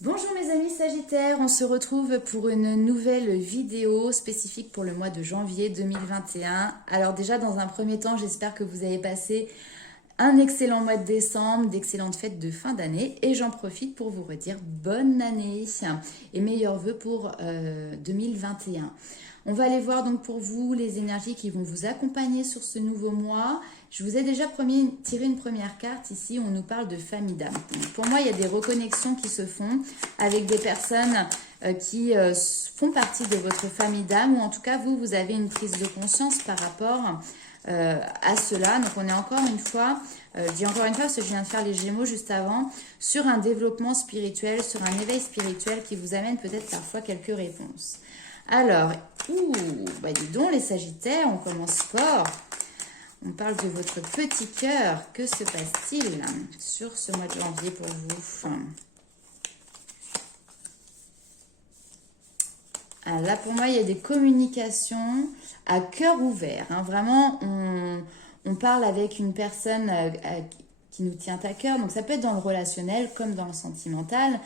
Bonjour mes amis Sagittaires, on se retrouve pour une nouvelle vidéo spécifique pour le mois de janvier 2021. Alors déjà dans un premier temps, j'espère que vous avez passé un excellent mois de décembre, d'excellentes fêtes de fin d'année et j'en profite pour vous redire bonne année et meilleurs vœux pour 2021. On va aller voir donc pour vous les énergies qui vont vous accompagner sur ce nouveau mois. Je vous ai déjà tiré une première carte ici, on nous parle de famille d'âme. Pour moi, il y a des reconnexions qui se font avec des personnes qui font partie de votre famille d'âme, ou en tout cas, vous avez une prise de conscience par rapport à cela. Donc, on est encore une fois, je dis encore une fois parce que je viens de faire les Gémeaux juste avant, sur un développement spirituel, sur un éveil spirituel qui vous amène peut-être parfois quelques réponses. Alors, dis donc les Sagittaires, on commence fort. On parle de votre petit cœur. Que se passe-t-il sur ce mois de janvier pour vous? Alors là, pour moi, il y a des communications à cœur ouvert. Vraiment, on parle avec une personne qui nous tient à cœur. Donc, ça peut être dans le relationnel comme dans le sentimental.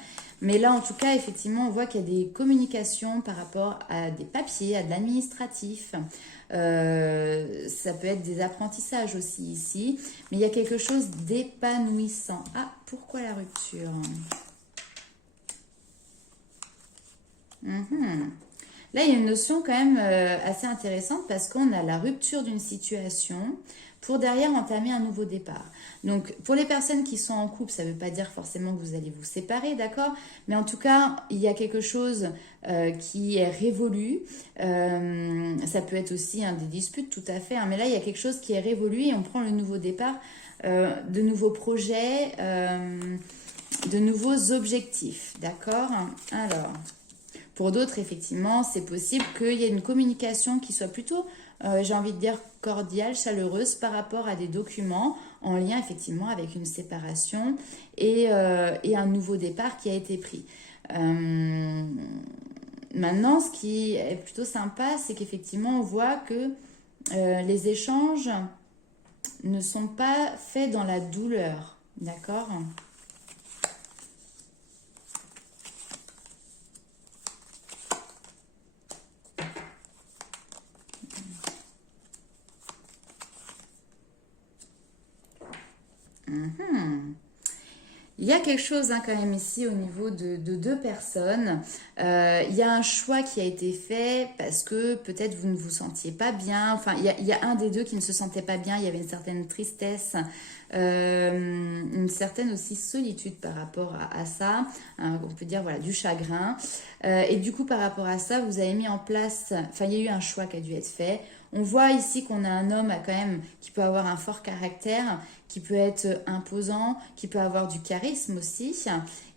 Mais là, en tout cas, effectivement, on voit qu'il y a des communications par rapport à des papiers, à de l'administratif. Ça peut être des apprentissages aussi ici. Mais il y a quelque chose d'épanouissant. Ah, pourquoi la rupture? Là, il y a une notion quand même assez intéressante parce qu'on a la rupture d'une situation pour derrière entamer un nouveau départ. Donc, pour les personnes qui sont en couple, ça ne veut pas dire forcément que vous allez vous séparer, d'accord? Mais en tout cas, il y a quelque chose qui est révolu. Ça peut être aussi des disputes, tout à fait. Mais là, il y a quelque chose qui est révolu et on prend le nouveau départ, de nouveaux projets, de nouveaux objectifs, d'accord? Alors... Pour d'autres, effectivement, c'est possible qu'il y ait une communication qui soit plutôt, j'ai envie de dire, cordiale, chaleureuse par rapport à des documents en lien, effectivement, avec une séparation et un nouveau départ qui a été pris. Maintenant, ce qui est plutôt sympa, c'est qu'effectivement, on voit que les échanges ne sont pas faits dans la douleur, d'accord ? Il y a quelque chose quand même ici au niveau de deux personnes. Il y a un choix qui a été fait parce que peut-être vous ne vous sentiez pas bien. Enfin, il y a un des deux qui ne se sentait pas bien. Il y avait une certaine tristesse, une certaine aussi solitude par rapport à ça. On peut dire voilà du chagrin. Et du coup, par rapport à ça, vous avez mis en place... Enfin, il y a eu un choix qui a dû être fait. On voit ici qu'on a un homme quand même qui peut avoir un fort caractère, qui peut être imposant, qui peut avoir du charisme aussi.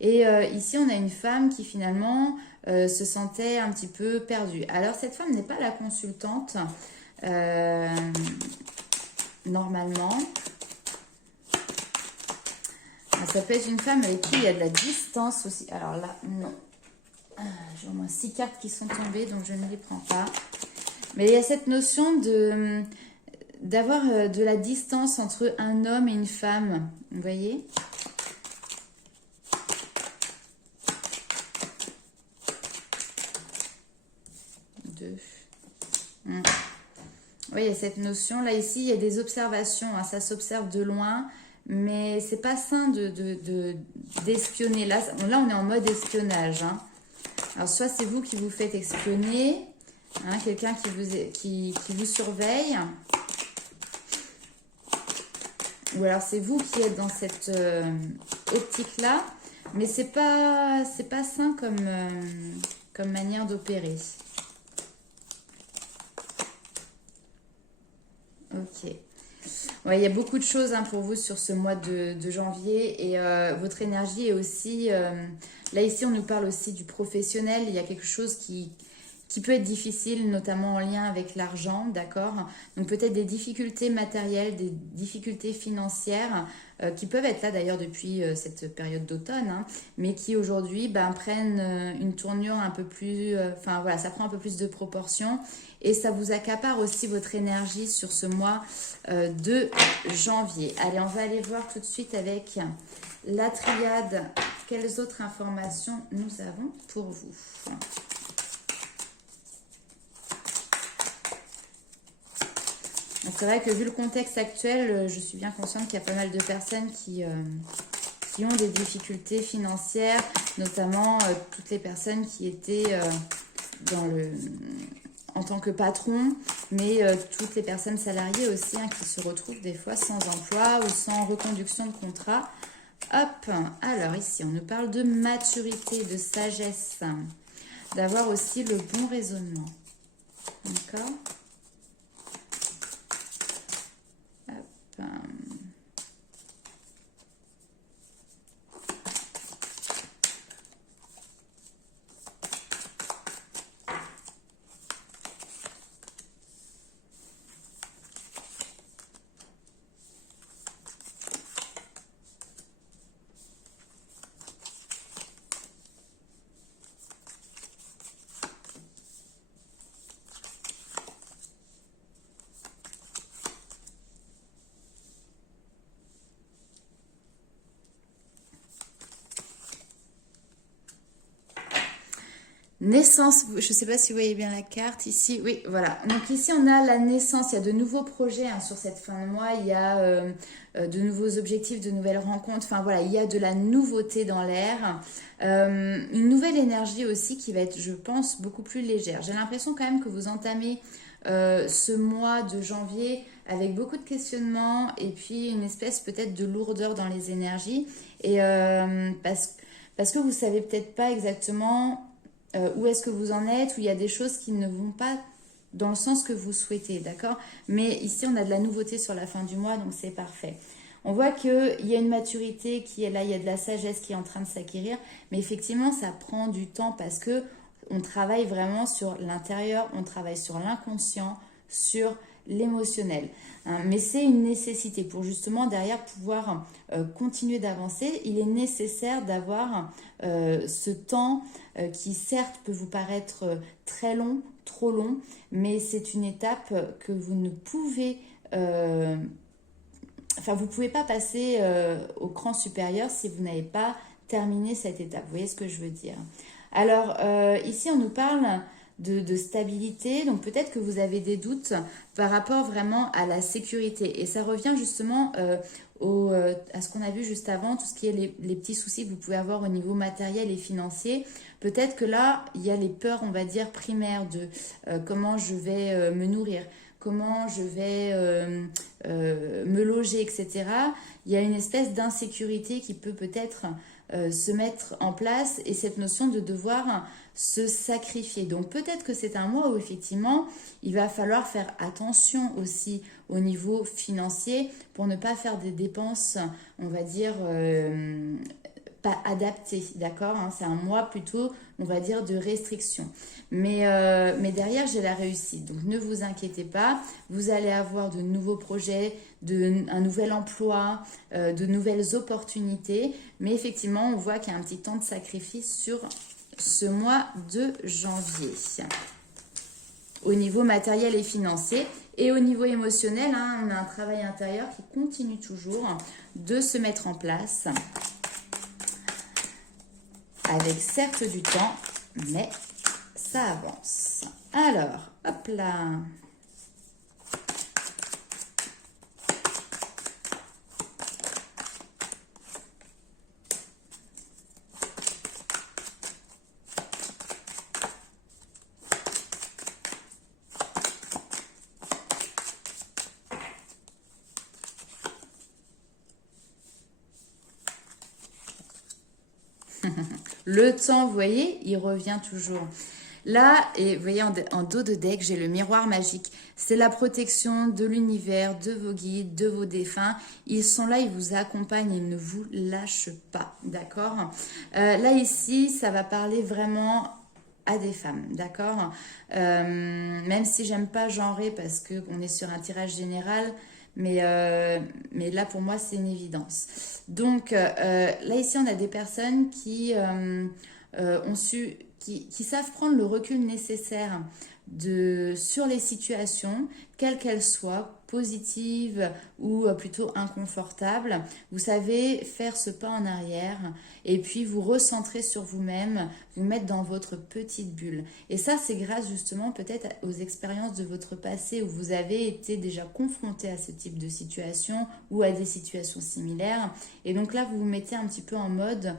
Et ici, on a une femme qui finalement se sentait un petit peu perdue. Alors, cette femme n'est pas la consultante, normalement. Ça peut être une femme avec qui il y a de la distance aussi. Alors là, non. J'ai au moins 6 cartes qui sont tombées, donc je ne les prends pas. Mais il y a cette notion d'avoir de la distance entre un homme et une femme. Vous voyez ? Deux. Oui, il y a cette notion. Là, ici, il y a des observations. Ça s'observe de loin. Mais c'est pas sain d'espionner. Là, on est en mode espionnage. Alors, soit c'est vous qui vous faites espionner... quelqu'un qui vous surveille, ou alors c'est vous qui êtes dans cette optique-là, mais c'est pas sain comme manière d'opérer. Ok. Ouais, il y a beaucoup de choses pour vous sur ce mois de janvier et votre énergie est aussi... là, ici, on nous parle aussi du professionnel. Il y a quelque chose qui peut être difficile, notamment en lien avec l'argent, d'accord? Donc peut-être des difficultés matérielles, des difficultés financières qui peuvent être là d'ailleurs depuis cette période d'automne, mais qui aujourd'hui prennent une tournure un peu plus... voilà, ça prend un peu plus de proportions et ça vous accapare aussi votre énergie sur ce mois de janvier. Allez, on va aller voir tout de suite avec la triade quelles autres informations nous avons pour vous? C'est vrai que vu le contexte actuel, je suis bien consciente qu'il y a pas mal de personnes qui ont des difficultés financières, notamment toutes les personnes qui étaient en tant que patron, mais toutes les personnes salariées aussi qui se retrouvent des fois sans emploi ou sans reconduction de contrat. Hop, alors ici on nous parle de maturité, de sagesse, d'avoir aussi le bon raisonnement. D'accord? Hop. Naissance, je ne sais pas si vous voyez bien la carte ici, oui, voilà. Donc ici, on a la naissance, il y a de nouveaux projets sur cette fin de mois, il y a de nouveaux objectifs, de nouvelles rencontres, enfin voilà, il y a de la nouveauté dans l'air. Une nouvelle énergie aussi qui va être, je pense, beaucoup plus légère. J'ai l'impression quand même que vous entamez ce mois de janvier avec beaucoup de questionnements et puis une espèce peut-être de lourdeur dans les énergies. Et parce que vous ne savez peut-être pas exactement... où est-ce que vous en êtes, où il y a des choses qui ne vont pas dans le sens que vous souhaitez, d'accord? Mais ici, on a de la nouveauté sur la fin du mois, donc c'est parfait. On voit qu'il y a une maturité qui est là, il y a de la sagesse qui est en train de s'acquérir, mais effectivement, ça prend du temps parce que on travaille vraiment sur l'intérieur, on travaille sur l'inconscient, sur l'émotionnel. Mais c'est une nécessité pour justement derrière pouvoir continuer d'avancer. Il est nécessaire d'avoir ce temps qui certes peut vous paraître très long, trop long, mais c'est une étape que vous ne pouvez... vous pouvez pas passer au cran supérieur si vous n'avez pas terminé cette étape. Vous voyez ce que je veux dire? Alors, ici, on nous parle de stabilité. Donc, peut-être que vous avez des doutes par rapport vraiment à la sécurité. Et ça revient justement à ce qu'on a vu juste avant, tout ce qui est les petits soucis que vous pouvez avoir au niveau matériel et financier. Peut-être que là, il y a les peurs, on va dire, primaires de comment je vais me nourrir, comment je vais me loger, etc. Il y a une espèce d'insécurité qui peut peut-être se mettre en place et cette notion de devoir se sacrifier. Donc peut-être que c'est un mois où effectivement il va falloir faire attention aussi au niveau financier pour ne pas faire des dépenses, on va dire, pas adaptées, d'accord, hein, c'est un mois plutôt, on va dire, de restriction. Mais derrière, j'ai la réussite. Donc ne vous inquiétez pas, vous allez avoir de nouveaux projets, un nouvel emploi, de nouvelles opportunités. Mais effectivement, on voit qu'il y a un petit temps de sacrifice sur ce mois de janvier. Au niveau matériel et financier. Et au niveau émotionnel, hein, on a un travail intérieur qui continue toujours de se mettre en place. Avec certes du temps, mais ça avance. Alors, hop là. Le temps, vous voyez, il revient toujours. Là, et vous voyez, en dos de deck, j'ai le miroir magique. C'est la protection de l'univers, de vos guides, de vos défunts. Ils sont là, ils vous accompagnent, ils ne vous lâchent pas, d'accord? Là, ici, ça va parler vraiment à des femmes, d'accord? Même si j'aime pas genrer parce qu'on est sur un tirage général, mais là, pour moi, c'est une évidence. Donc, là, ici, on a des personnes qui qui savent prendre le recul nécessaire sur les situations, quelles qu'elles soient, positives ou plutôt inconfortables. Vous savez faire ce pas en arrière et puis vous recentrer sur vous-même, vous mettre dans votre petite bulle. Et ça, c'est grâce justement peut-être aux expériences de votre passé où vous avez été déjà confronté à ce type de situation ou à des situations similaires. Et donc là, vous vous mettez un petit peu en mode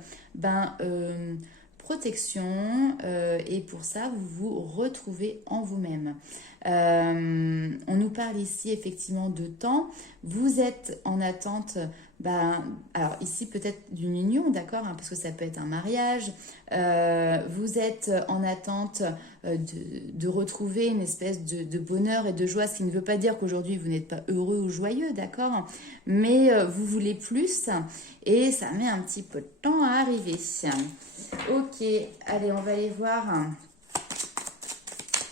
protection et pour ça, vous vous retrouvez en vous-même. On nous parle ici effectivement de temps. Vous êtes en attente, alors ici peut-être d'une union, d'accord, hein, parce que ça peut être un mariage. Vous êtes en attente de retrouver une espèce de bonheur et de joie, ce qui ne veut pas dire qu'aujourd'hui vous n'êtes pas heureux ou joyeux, d'accord, mais vous voulez plus et ça met un petit peu de temps à arriver. Ok, allez, on va aller voir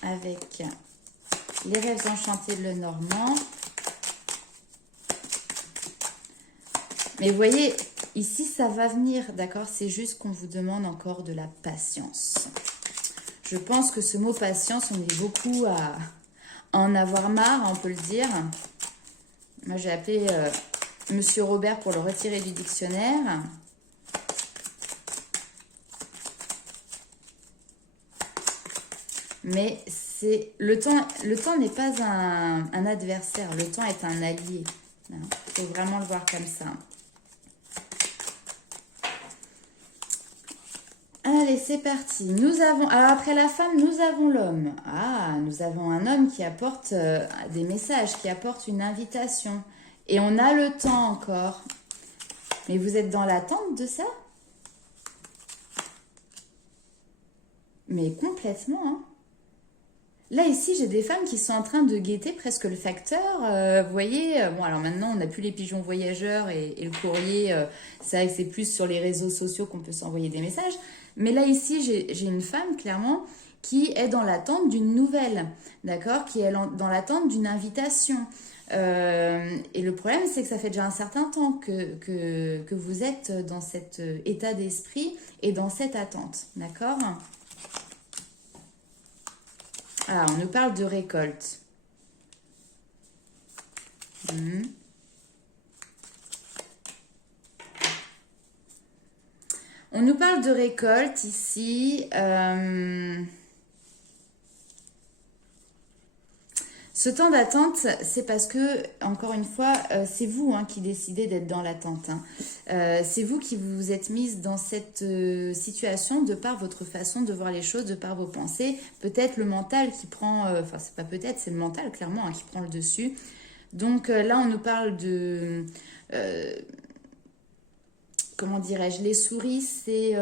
avec les rêves enchantés de Lenormand. Mais vous voyez, ici, ça va venir, d'accord? C'est juste qu'on vous demande encore de la patience. Je pense que ce mot patience, on est beaucoup à en avoir marre, on peut le dire. Moi, j'ai appelé Monsieur Robert pour le retirer du dictionnaire. Mais c'est le temps n'est pas un adversaire, le temps est un allié. Il faut vraiment le voir comme ça. Allez, c'est parti. Nous avons, alors après la femme, nous avons l'homme. Ah, nous avons un homme qui apporte des messages, qui apporte une invitation. Et on a le temps encore. Mais vous êtes dans l'attente de ça? Mais complètement, hein. Là, ici, j'ai des femmes qui sont en train de guetter presque le facteur. Vous voyez, bon, alors maintenant, on n'a plus les pigeons voyageurs et le courrier. C'est vrai que c'est plus sur les réseaux sociaux qu'on peut s'envoyer des messages. Mais là, ici, j'ai une femme, clairement, qui est dans l'attente d'une nouvelle, d'accord? Qui est dans l'attente d'une invitation. Et le problème, c'est que ça fait déjà un certain temps que vous êtes dans cet état d'esprit et dans cette attente, d'accord? Ah, on nous parle de récolte. On nous parle de récolte ici. Ce temps d'attente, c'est parce que, encore une fois, c'est vous qui décidez d'être dans l'attente. C'est vous qui vous êtes mise dans cette situation de par votre façon de voir les choses, de par vos pensées. Peut-être le mental qui prend, enfin c'est pas peut-être, c'est le mental clairement qui prend le dessus. Donc là, on nous parle de, comment dirais-je, les souris, c'est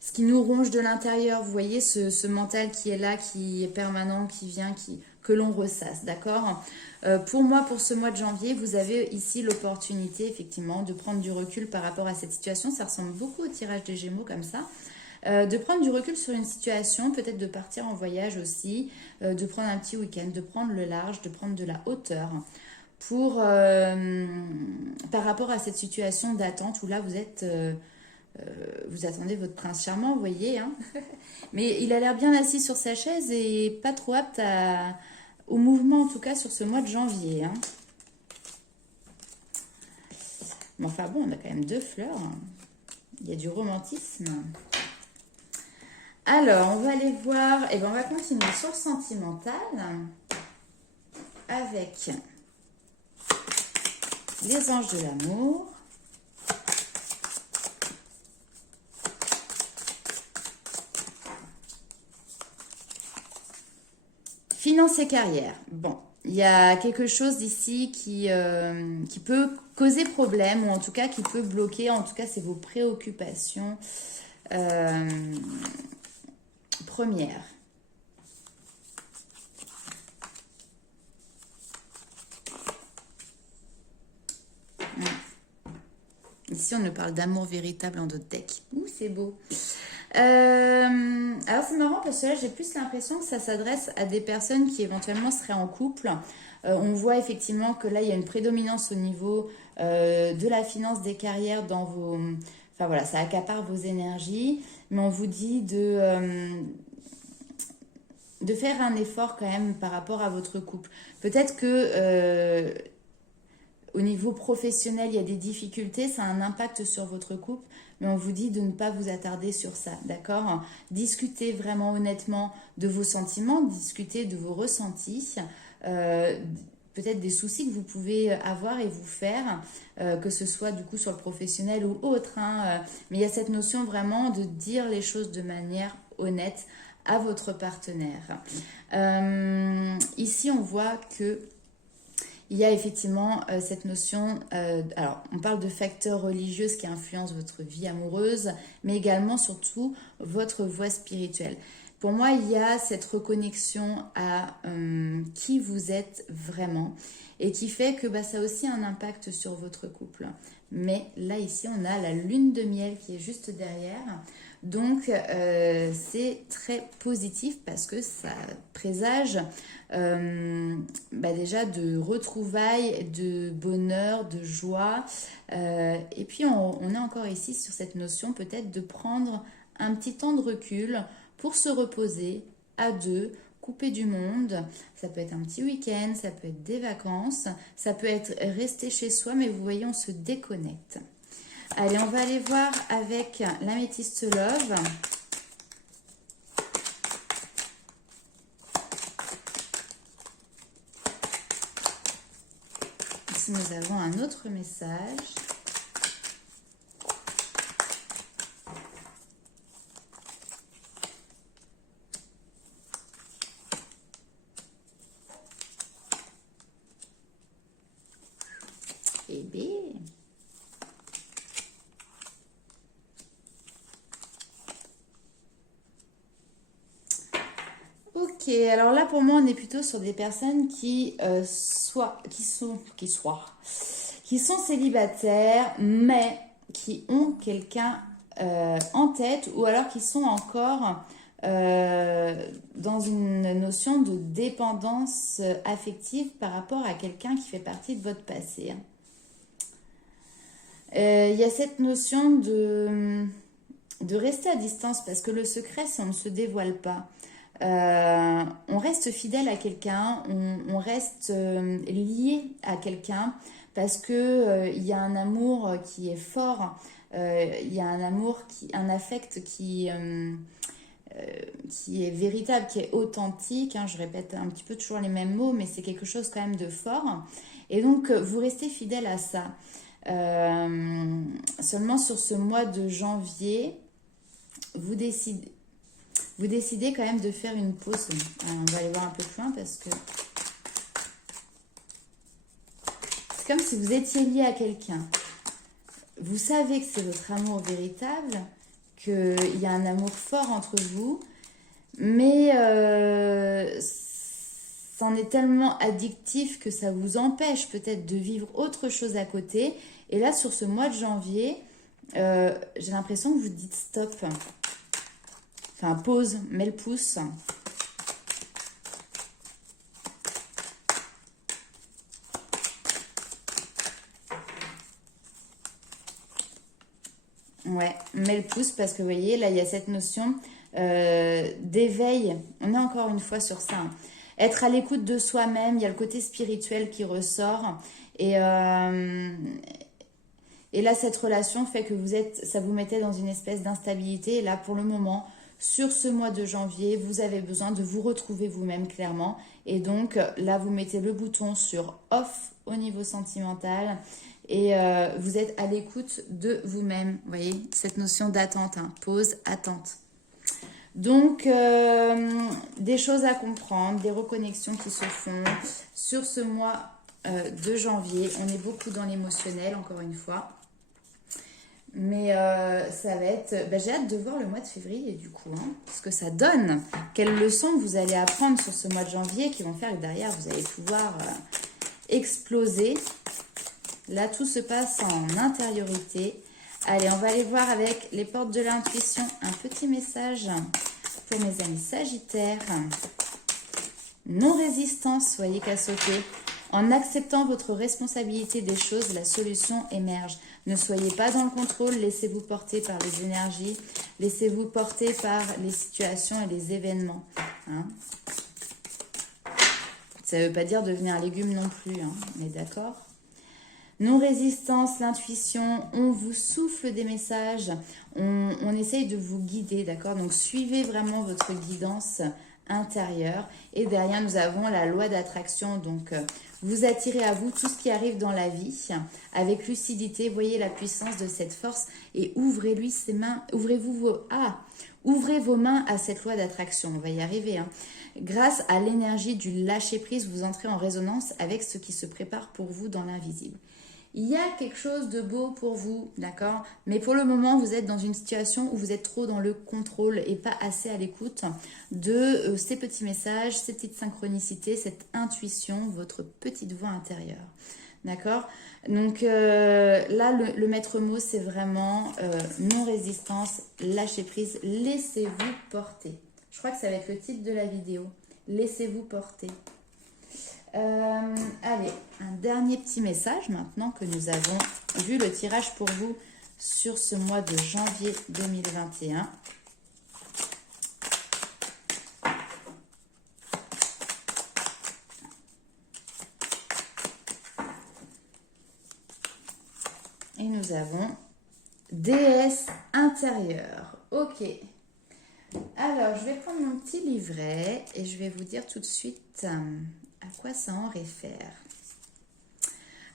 ce qui nous ronge de l'intérieur. Vous voyez, ce mental qui est là, qui est permanent, qui vient, que l'on ressasse, d'accord? Pour moi, pour ce mois de janvier, vous avez ici l'opportunité, effectivement, de prendre du recul par rapport à cette situation. Ça ressemble beaucoup au tirage des Gémeaux, comme ça. De prendre du recul sur une situation, peut-être de partir en voyage aussi, de prendre un petit week-end, de prendre le large, de prendre de la hauteur pour, par rapport à cette situation d'attente où là, vous êtes... vous attendez votre prince charmant, vous voyez, hein. Mais il a l'air bien assis sur sa chaise et pas trop apte au mouvement, en tout cas sur ce mois de janvier, hein. Mais enfin bon, on a quand même 2 fleurs. Il y a du romantisme. Alors, on va aller voir, et on va continuer sur le sentimental avec les anges de l'amour. Finance et carrière. Bon, il y a quelque chose ici qui peut causer problème, ou en tout cas qui peut bloquer, en tout cas c'est vos préoccupations premières. Ici, on nous parle d'amour véritable en d'autres decks. Ouh, c'est beau. Alors, c'est marrant parce que là, j'ai plus l'impression que ça s'adresse à des personnes qui éventuellement seraient en couple. On voit effectivement que là, il y a une prédominance au niveau de la finance, des carrières dans Enfin voilà, ça accapare vos énergies, mais on vous dit de faire un effort quand même par rapport à votre couple. Peut-être que au niveau professionnel, il y a des difficultés, ça a un impact sur votre couple, mais on vous dit de ne pas vous attarder sur ça, d'accord? Discutez vraiment honnêtement de vos sentiments, discutez de vos ressentis, euh, peut-être des soucis que vous pouvez avoir et vous faire, que ce soit du coup sur le professionnel ou autre, hein, mais il y a cette notion vraiment de dire les choses de manière honnête à votre partenaire. Ici, on voit que il y a effectivement cette notion, alors on parle de facteurs religieux qui influencent votre vie amoureuse, mais également surtout votre voie spirituelle. Pour moi, il y a cette reconnexion à qui vous êtes vraiment et qui fait que ça a aussi un impact sur votre couple. Mais là, ici, on a la lune de miel qui est juste derrière. Donc, c'est très positif parce que ça présage déjà de retrouvailles, de bonheur, de joie. Et puis, on est encore ici sur cette notion peut-être de prendre un petit temps de recul pour se reposer à deux, couper du monde. Ça peut être un petit week-end, ça peut être des vacances, ça peut être rester chez soi, mais vous voyez, on se déconnecte. Allez, on va aller voir avec l'améthyste Love. Ici, nous avons un autre message. Eh bien... Ok, alors là pour moi on est plutôt sur des personnes qui sont célibataires mais qui ont quelqu'un en tête ou alors qui sont encore dans une notion de dépendance affective par rapport à quelqu'un qui fait partie de votre passé. Il y a cette notion de rester à distance parce que le secret, si on ne se dévoile pas, on reste fidèle à quelqu'un, on reste lié à quelqu'un parce que il y a un amour qui est fort, il y a un amour, un affect qui est véritable, qui est authentique. Hein, je répète un petit peu toujours les mêmes mots, mais c'est quelque chose quand même de fort. Et donc, vous restez fidèle à ça. Seulement sur ce mois de janvier, vous décidez quand même de faire une pause. On va aller voir un peu plus loin parce que c'est comme si vous étiez lié à quelqu'un. Vous savez que c'est votre amour véritable, qu'il y a un amour fort entre vous, mais c'en est tellement addictif que ça vous empêche peut-être de vivre autre chose à côté. Et là, sur ce mois de janvier, j'ai l'impression que vous dites stop. Enfin, pause, mets le pouce. Ouais, mets le pouce parce que vous voyez, là, il y a cette notion d'éveil. On est encore une fois sur ça. Hein. Être à l'écoute de soi-même, il y a le côté spirituel qui ressort. Et là, cette relation fait que ça vous mettait dans une espèce d'instabilité. Et là, pour le moment, sur ce mois de janvier, vous avez besoin de vous retrouver vous-même clairement. Et donc, là, vous mettez le bouton sur off au niveau sentimental. Et vous êtes à l'écoute de vous-même. Vous voyez, cette notion d'attente, hein, pause, attente. Donc, des choses à comprendre, des reconnexions qui se font sur ce mois de janvier. On est beaucoup dans l'émotionnel, encore une fois. Mais ça va être... j'ai hâte de voir le mois de février, du coup. Hein, ce que ça donne. Quelles leçons vous allez apprendre sur ce mois de janvier qui vont faire que derrière, vous allez pouvoir exploser. Là, tout se passe en intériorité. Allez, on va aller voir avec les portes de l'intuition un petit message pour mes amis Sagittaires. Non-résistance, voyez qu'à sauter. En acceptant votre responsabilité des choses, la solution émerge. Ne soyez pas dans le contrôle, laissez-vous porter par les énergies, laissez-vous porter par les situations et les événements. Hein. Ça ne veut pas dire devenir un légume non plus, hein, on est d'accord? Non-résistance, l'intuition, on vous souffle des messages, on essaye de vous guider, d'accord? Donc suivez vraiment votre guidance intérieure. Et derrière, nous avons la loi d'attraction. Donc, vous attirez à vous tout ce qui arrive dans la vie avec lucidité. Voyez la puissance de cette force et ouvrez-lui ses mains. Ouvrez vos mains à cette loi d'attraction. On va y arriver. Hein. Grâce à l'énergie du lâcher-prise, vous entrez en résonance avec ce qui se prépare pour vous dans l'invisible. Il y a quelque chose de beau pour vous, d'accord? Mais pour le moment, vous êtes dans une situation où vous êtes trop dans le contrôle et pas assez à l'écoute de ces petits messages, ces petites synchronicités, cette intuition, votre petite voix intérieure. D'accord? Donc là, le maître mot, c'est vraiment non-résistance, lâcher prise, laissez-vous porter. Je crois que ça va être le titre de la vidéo. Laissez-vous porter. Allez, un dernier petit message maintenant que nous avons vu le tirage pour vous sur ce mois de janvier 2021. Et nous avons déesse intérieure. Ok. Alors, je vais prendre mon petit livret et je vais vous dire tout de suite à quoi ça en réfère.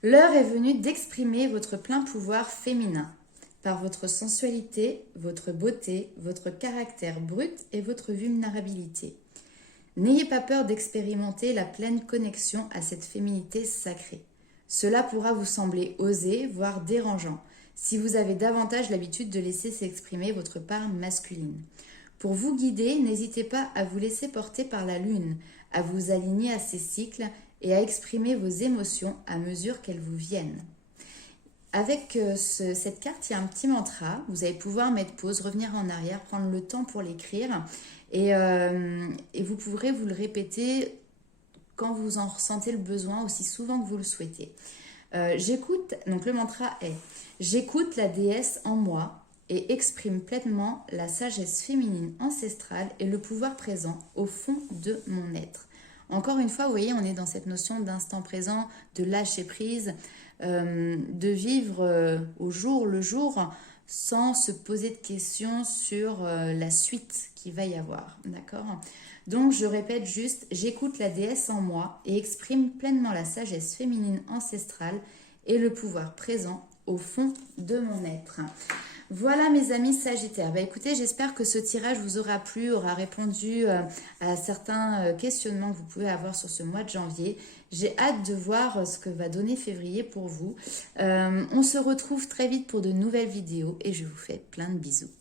L'heure est venue d'exprimer votre plein pouvoir féminin par votre sensualité, votre beauté, votre caractère brut et votre vulnérabilité. N'ayez pas peur d'expérimenter la pleine connexion à cette féminité sacrée. Cela pourra vous sembler osé, voire dérangeant, si vous avez davantage l'habitude de laisser s'exprimer votre part masculine. Pour vous guider, n'hésitez pas à vous laisser porter par la lune, à vous aligner à ses cycles et à exprimer vos émotions à mesure qu'elles vous viennent. Avec cette carte, il y a un petit mantra. Vous allez pouvoir mettre pause, revenir en arrière, prendre le temps pour l'écrire et vous pourrez vous le répéter quand vous en ressentez le besoin, aussi souvent que vous le souhaitez. J'écoute, donc le mantra est « J'écoute la déesse en moi » et exprime pleinement la sagesse féminine ancestrale et le pouvoir présent au fond de mon être. Encore une fois, vous voyez, on est dans cette notion d'instant présent, de lâcher prise, de vivre au jour le jour sans se poser de questions sur la suite qu'il va y avoir. D'accord ? Donc, je répète juste, j'écoute la déesse en moi et exprime pleinement la sagesse féminine ancestrale et le pouvoir présent au fond de mon être. Voilà mes amis Sagittaires. Écoutez, j'espère que ce tirage vous aura plu, aura répondu à certains questionnements que vous pouvez avoir sur ce mois de janvier. J'ai hâte de voir ce que va donner février pour vous. On se retrouve très vite pour de nouvelles vidéos et je vous fais plein de bisous.